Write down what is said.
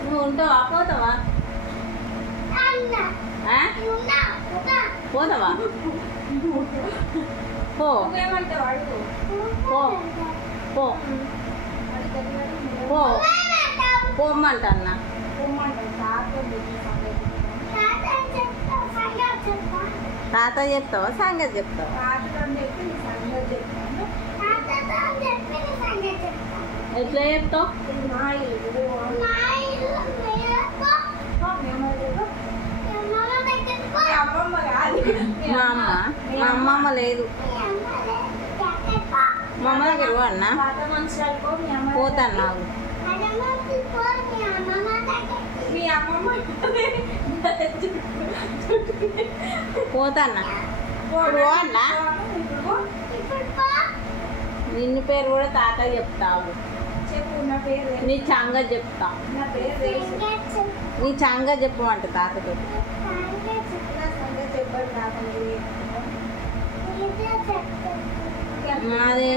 నువ్వు ఉంటావా పోతావా పోతావా పో పో పో పో పోమ్మంటా అన్న తాత చెప్తావా సంగతి చెప్తావా ఎట్లా చెప్తావు మా అమ్మమ్మ లేదు మా అమ్మ దగ్గర పో అన్న పోతాను పోతాన్నా ఇప్పుడు అన్న నిన్ను పేరు కూడా తాత చెప్తావు నీ చంగ చెప్తా నీ చంగ చెప్పమంట తాతతో మాదే